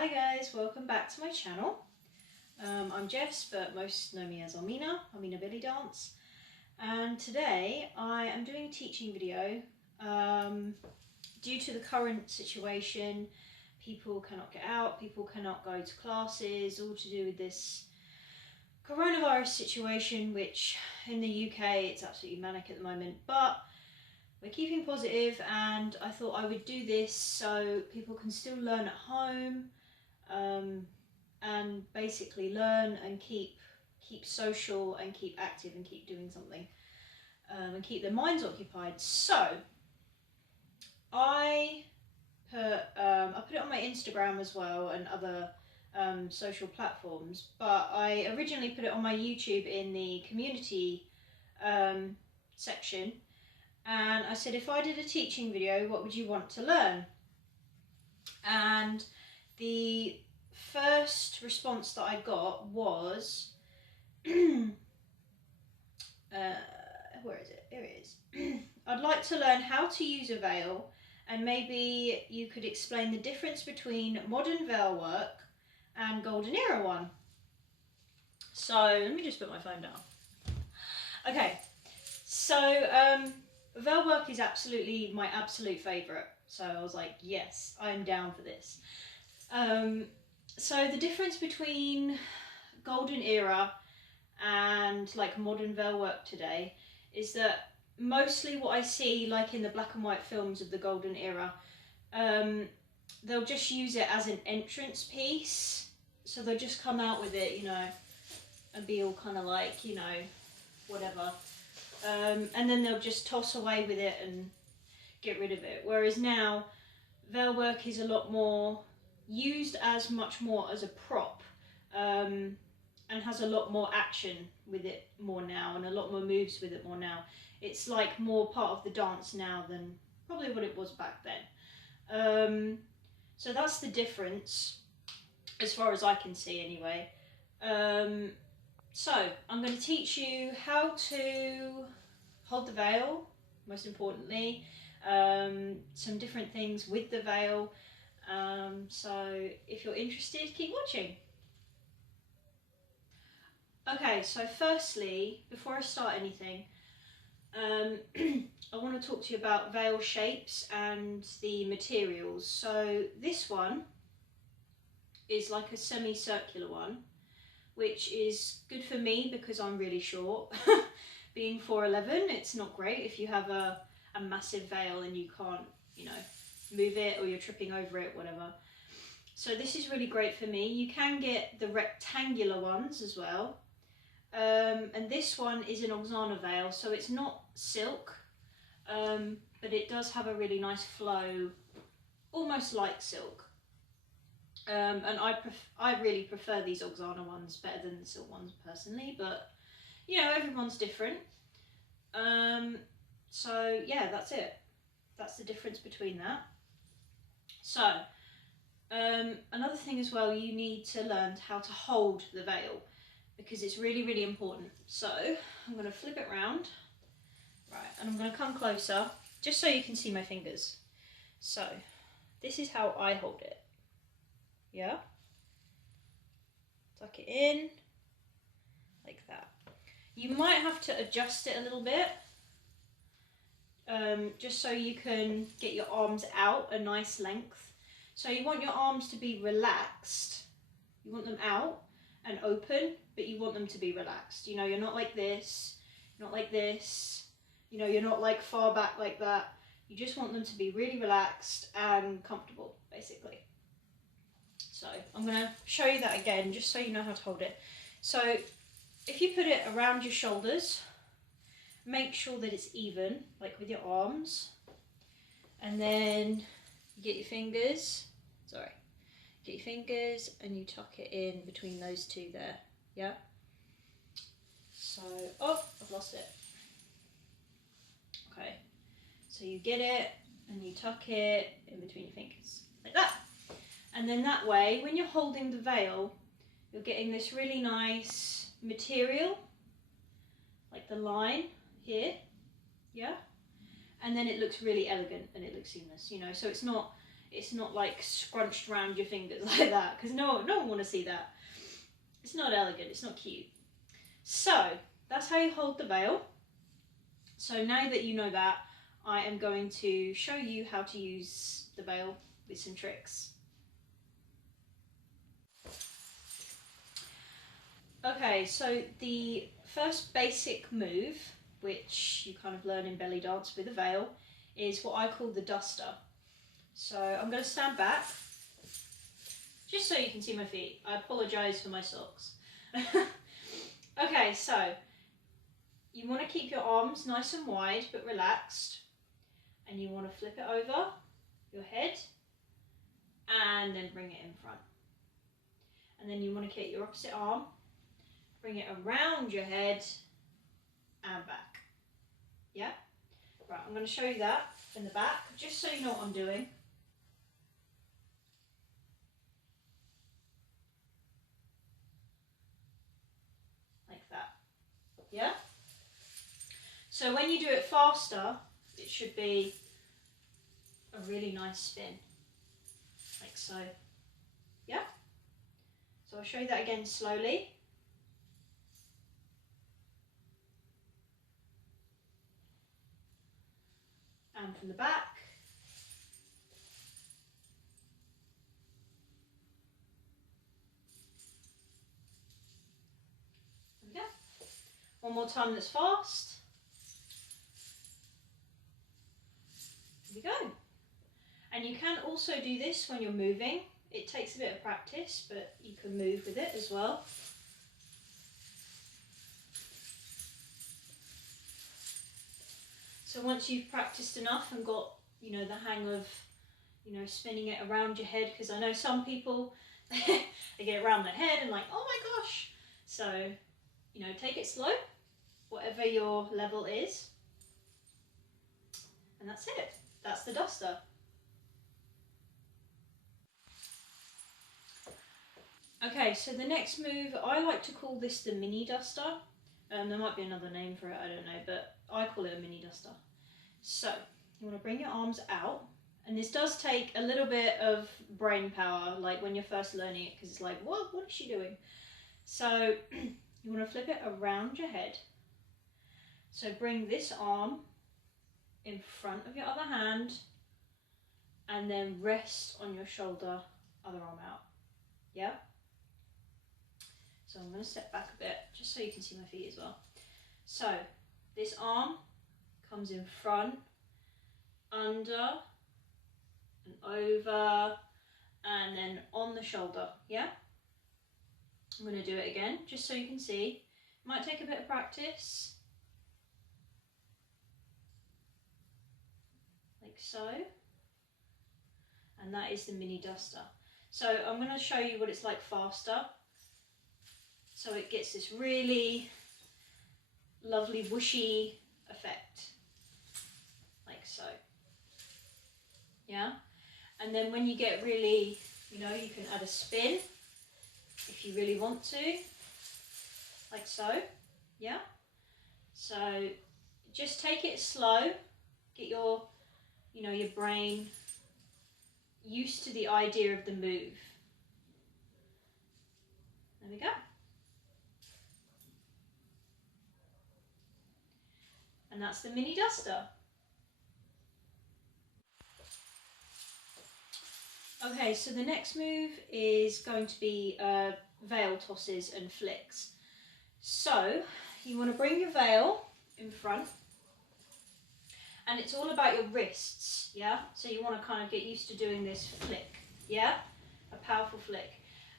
Hi guys, welcome back to my channel. I'm Jess, but most know me as Armina Belly Dance. And today I am doing a teaching video. Due to the current situation, people cannot get out, people cannot go to classes, all to do with this coronavirus situation, which in the UK it's absolutely manic at the moment, but we're keeping positive, and I thought I would do this so people can still learn at home, and basically learn and keep social and keep active and keep doing something, and keep their minds occupied. So I put it on my Instagram as well and other social platforms, but I originally put it on my YouTube in the community section. And I said, if I did a teaching video, what would you want to learn? And the first response that I got was, where is it? Here it is. I'd like to learn how to use a veil, and maybe you could explain the difference between modern veil work and golden era one. So let me just put my phone down. Okay, so veil work is absolutely my absolute favourite, so I was like, yes, I'm down for this. So the difference between golden era and like modern veil work today is that mostly what I see, like in the black and white films of the golden era, they'll just use it as an entrance piece. So they'll just come out with it, you know, and be all kind of like, you know, whatever. And then they'll just toss away with it and get rid of it. Whereas now, veil work is a lot more used as much more as a prop, and has a lot more action with it more now, and a lot more moves with it more now. It's like more part of the dance now than probably what it was back then. So that's the difference, as far as I can see anyway. So I'm going to teach you how to hold the veil, most importantly, some different things with the veil. So if you're interested, keep watching. Okay, so firstly, before I start anything, I want to talk to you about veil shapes and the materials. So this one is like a semicircular one, which is good for me because I'm really short. Being 4'11", it's not great if you have a massive veil and you can't, you know, move it, or you're tripping over it, whatever. So this is really great for me. You can get the rectangular ones as well. And this one is an Oksana veil, so it's not silk, but it does have a really nice flow, almost like silk. And I really prefer these Oksana ones better than the silk ones personally, but you know, everyone's different. So yeah, that's it. That's the difference between that. So another thing as well, you need to learn how to hold the veil, because it's really, really important. So I'm going to flip it round, right, and I'm going to come closer just so you can see my fingers. So this is how I hold it. Yeah, tuck it in like that. You might have to adjust it a little bit, just so you can get your arms out a nice length. So you want your arms to be relaxed, you want them out and open, but you want them to be relaxed. You know, you're not like this, not like this, you know, you're not like far back like that. You just want them to be really relaxed and comfortable, basically. So I'm going to show you that again, just so you know how to hold it. So if you put it around your shoulders, make sure that it's even, like with your arms, and then you get your fingers, get your fingers and you tuck it in between those two there, yeah? So, oh, I've lost it. Okay, so you get it and you tuck it in between your fingers, like that. And then that way, when you're holding the veil, you're getting this really nice material, like the line here, yeah? And then it looks really elegant and it looks seamless, you know, so it's not It's not like scrunched around your fingers like that, because no one want to see that. It's not elegant, it's not cute. So that's how you hold the veil. So now that you know that, I am going to show you how to use the veil with some tricks. Okay, so the first basic move, which you kind of learn in belly dance with a veil, is what I call the duster. So I'm going to stand back, just so you can see my feet. I apologise for my socks. Okay, so you want to keep your arms nice and wide but relaxed, and you want to flip it over your head and then bring it in front. And then you want to get your opposite arm, bring it around your head and back. Yeah? Right, I'm going to show you that in the back, just so you know what I'm doing. Like that. Yeah? So when you do it faster, it should be a really nice spin. Like so. Yeah? So I'll show you that again slowly. And from the back. There we go. One more time that's fast. There we go. And you can also do this when you're moving. It takes a bit of practice, but you can move with it as well. So once you've practiced enough and got, you know, the hang of, you know, spinning it around your head, because I know some people, they get it around their head and like, oh my gosh. So, you know, take it slow, whatever your level is. And that's it. That's the duster. Okay, so the next move, I like to call this the mini duster. There might be another name for it, I don't know, but I call it a mini duster. So, you want to bring your arms out, and this does take a little bit of brain power, like when you're first learning it, because it's like, what is she doing? So, you want to flip it around your head. So bring this arm in front of your other hand, and then rest on your shoulder, other arm out. Yeah? So I'm going to step back a bit, just so you can see my feet as well. So this arm comes in front, under, and over, and then on the shoulder, yeah? I'm going to do it again, just so you can see. Might take a bit of practice. Like so. And that is the mini duster. So I'm going to show you what it's like faster. So it gets this really lovely whooshy effect, like so. Yeah, and then when you get really, you know, you can add a spin if you really want to, like so. Yeah, so just take it slow, get your, you know, your brain used to the idea of the move. There we go. And that's the mini duster. Okay, so the next move is going to be veil tosses and flicks. So you want to bring your veil in front, and it's all about your wrists, yeah? So you want to kind of get used to doing this flick, yeah? A powerful flick.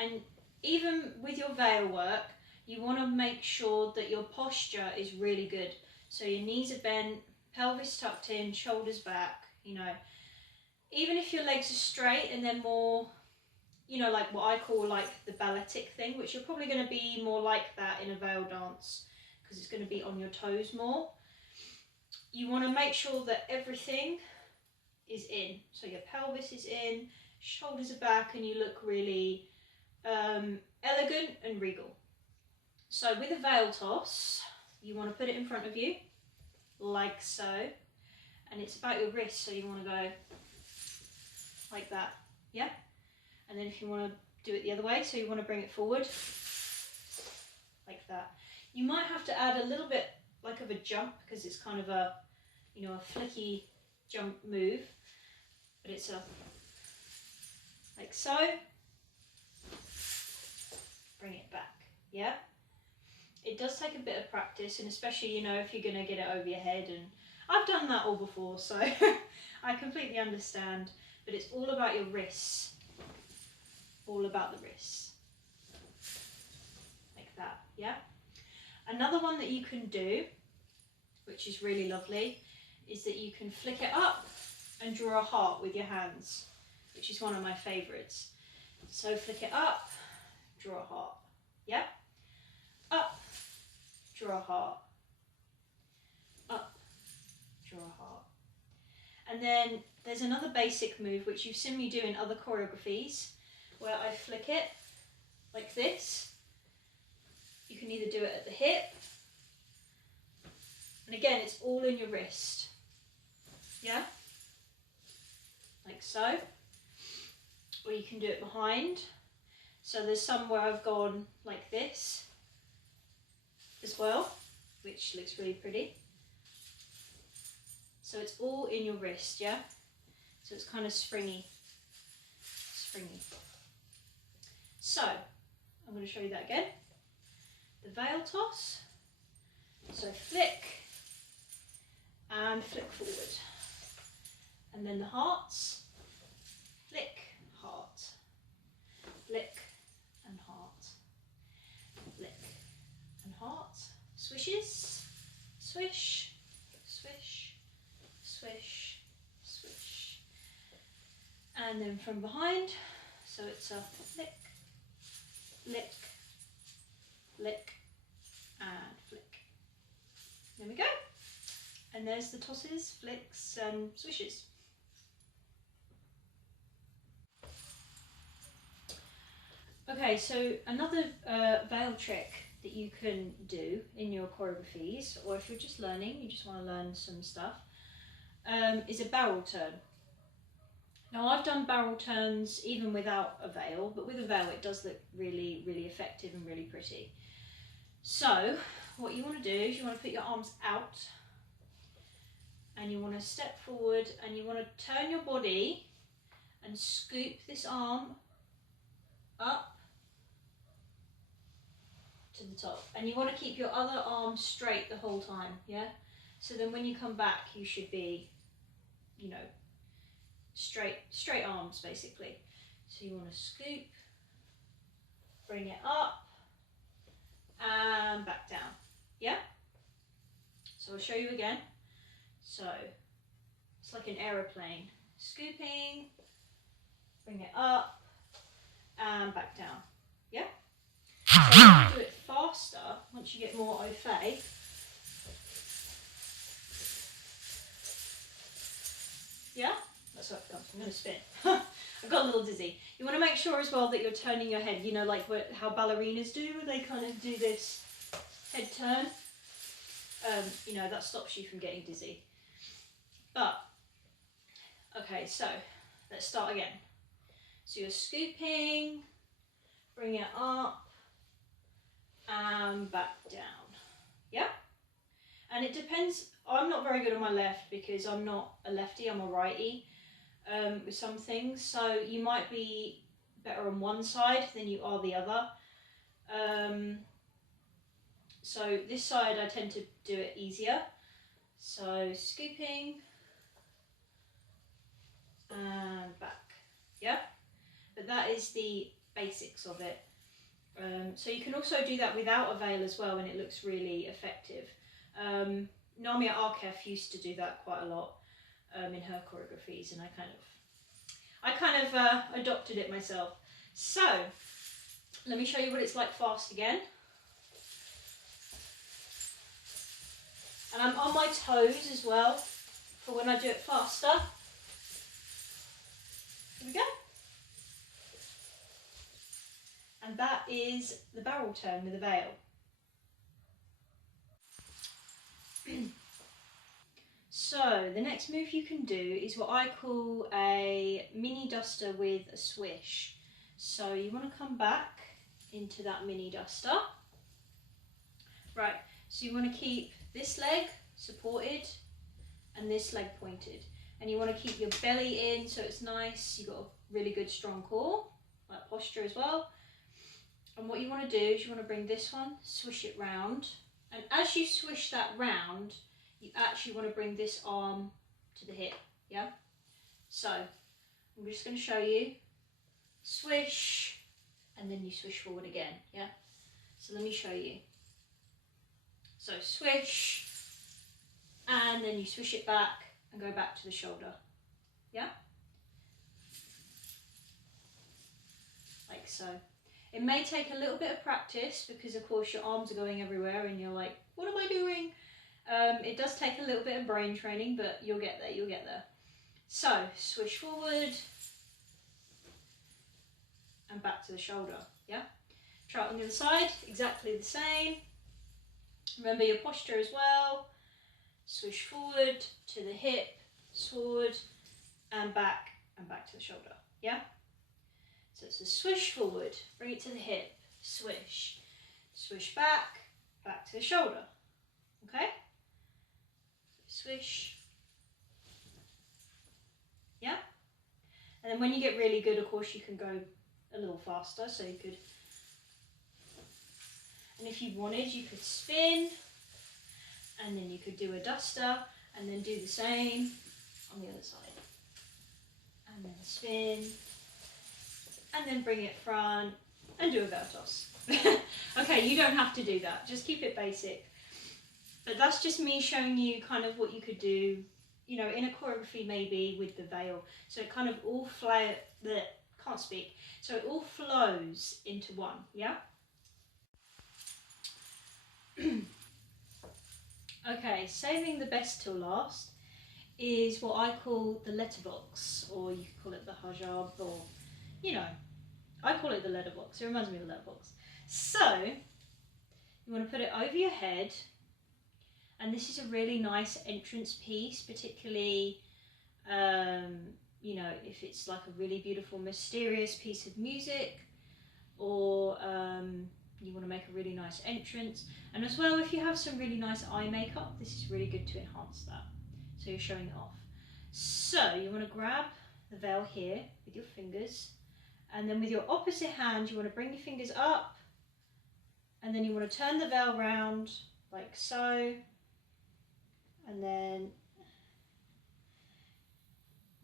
And even with your veil work, you want to make sure that your posture is really good. So your knees are bent, pelvis tucked in, shoulders back, you know. Even if your legs are straight and they're more, you know, like what I call like the balletic thing, which you're probably going to be more like that in a veil dance because it's going to be on your toes more. You want to make sure that everything is in. So your pelvis is in, shoulders are back, and you look really elegant and regal. So with a veil toss, you want to put it in front of you, like so, and it's about your wrist, so you want to go like that, yeah? And then if you want to do it the other way, so you want to bring it forward, like that. You might have to add a little bit like of a jump, because it's kind of a, you know, a flicky jump move, but it's a, like so, bring it back, yeah? It does take a bit of practice, and especially, you know, if you're going to get it over your head, and I've done that all before, so I completely understand, but it's all about your wrists, all about the wrists, like that, yeah? Another one that you can do, which is really lovely, is that you can flick it up and draw a heart with your hands, which is one of my favourites. So flick it up, draw a heart, yeah? Up, draw a heart, up, draw a heart. And then there's another basic move which you've seen me do in other choreographies, where I flick it like this. You can either do it at the hip, and again, it's all in your wrist, yeah? Like so. Or you can do it behind. So there's some where I've gone like this as well, which looks really pretty. So it's all in your wrist, yeah? So it's kind of springy. So, I'm going to show you that again. The veil toss. So flick and flick forward. And then the hearts. Flick, heart. Flick and heart. Flick and heart. Swishes. Swish, swish, swish, swish. And then from behind, so it's a flick, flick, flick, and flick. There we go. And there's the tosses, flicks, and swishes. Okay, so another veil trick that you can do in your choreographies, or if you're just learning, you just want to learn some stuff, is a barrel turn. Now I've done barrel turns even without a veil, but with a veil it does look really, really effective and really pretty. So what you want to do is you want to put your arms out, and you want to step forward, and you want to turn your body and scoop this arm up to the top, and you want to keep your other arm straight the whole time, yeah? So then when you come back, you should be, you know, straight arms basically. So you want to scoop, bring it up, and back down, yeah? So I'll show you again. So it's like an aeroplane. Scooping, bring it up, and back down, yeah? So you can do it faster once you get more au fait. Yeah? That's what it comes. I'm going to spin. I got a little dizzy. You want to make sure as well that you're turning your head, you know, like how ballerinas do, where they kind of do this head turn. You know, that stops you from getting dizzy. But, okay, so let's start again. So you're scooping, bring it up, and back down. Yeah? And it depends. I'm not very good on my left because I'm not a lefty, I'm a righty with some things. So you might be better on one side than you are the other. So this side I tend to do it easier. So scooping and back, yeah? But that is the basics of it. So you can also do that without a veil as well, and it looks really effective. Namia Arkef used to do that quite a lot in her choreographies, and I kind of adopted it myself. So let me show you what it's like fast again. And I'm on my toes as well for when I do it faster. Here we go. And that is the barrel turn with a veil. So the next move you can do is what I call a mini duster with a swish. So you want to come back into that mini duster. Right, so you want to keep this leg supported and this leg pointed. And you want to keep your belly in so it's nice. You've got a really good strong core, like posture as well. And what you want to do is you want to bring this one, swish it round. And as you swish that round, you actually want to bring this arm to the hip, yeah? So, I'm just going to show you. Swish, and then you swish forward again, yeah? So let me show you. So swish, and then you swish it back and go back to the shoulder, yeah? Like so. It may take a little bit of practice because of course your arms are going everywhere and you're like, what am I doing? It does take a little bit of brain training, but you'll get there, you'll get there. So, swish forward and back to the shoulder, yeah? Try it on the other side, exactly the same. Remember your posture as well. Swish forward to the hip, forward and back to the shoulder, yeah? So it's a swish forward, bring it to the hip, swish, swish back to the shoulder, okay? Swish, yeah? And then when you get really good, of course, you can go a little faster, so you could, and if you wanted, you could spin, and then you could do a duster, and then do the same on the other side. And then spin, and then bring it front, and do a bell toss. Okay, you don't have to do that, just keep it basic. But that's just me showing you kind of what you could do, you know, in a choreography maybe with the veil. So it kind of all can't speak. So it all flows into one, yeah? Okay, saving the best till last is what I call the letterbox, or you could call it the hijab, or, you know, I call it the letterbox. It reminds me of a letterbox. So, you want to put it over your head, and this is a really nice entrance piece, particularly, you know, if it's like a really beautiful, mysterious piece of music, or you want to make a really nice entrance. And as well, if you have some really nice eye makeup, this is really good to enhance that. So you're showing it off. So you want to grab the veil here with your fingers, and then with your opposite hand, you want to bring your fingers up, and then you want to turn the veil round like so, and then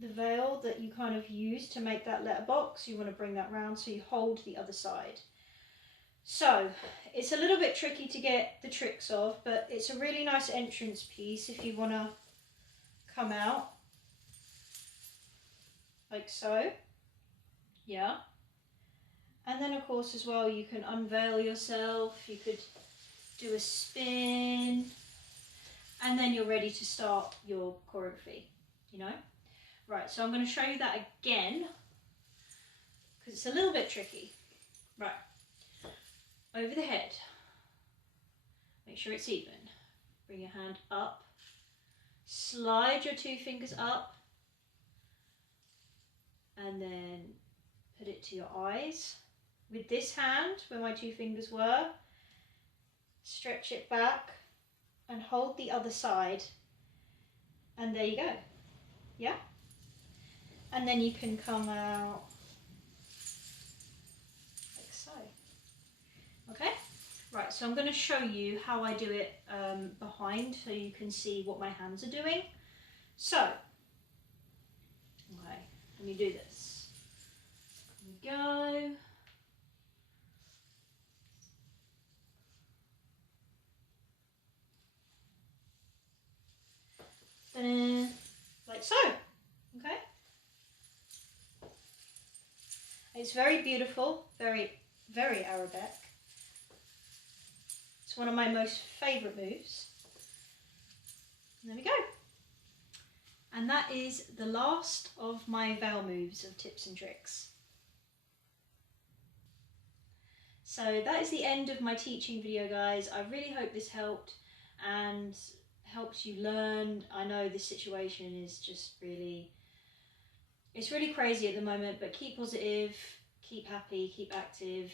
the veil that you kind of use to make that letterbox, you want to bring that round so you hold the other side. So it's a little bit tricky to get the tricks of, but it's a really nice entrance piece if you want to come out like so, yeah. And then of course as well, you can unveil yourself, you could do a spin, and then you're ready to start your choreography, you know. Right, so I'm going to show you that again because it's a little bit tricky. Right, over the head, make sure it's even, bring your hand up, slide your two fingers up, and then put it to your eyes. With this hand, where my two fingers were, stretch it back and hold the other side, and there you go, yeah? And then you can come out like so, okay? Right, so I'm going to show you how I do it behind so you can see what my hands are doing. So, okay, let me do this. Here we go. Like so, okay? It's very beautiful, very, very Arabic. It's one of my most favourite moves. And there we go. And that is the last of my veil moves of tips and tricks. So that is the end of my teaching video, guys. I really hope this helped and helps you learn. I know this situation is just really, it's really crazy at the moment, but keep positive, keep happy, keep active.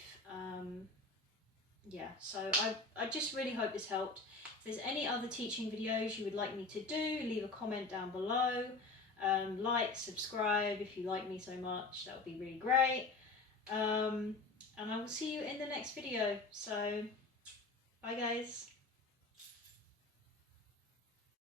Yeah, so I just really hope this helped. If there's any other teaching videos you would like me to do, leave a comment down below. Like, subscribe if you like me so much, that would be really great. And I will see you in the next video. So, bye guys.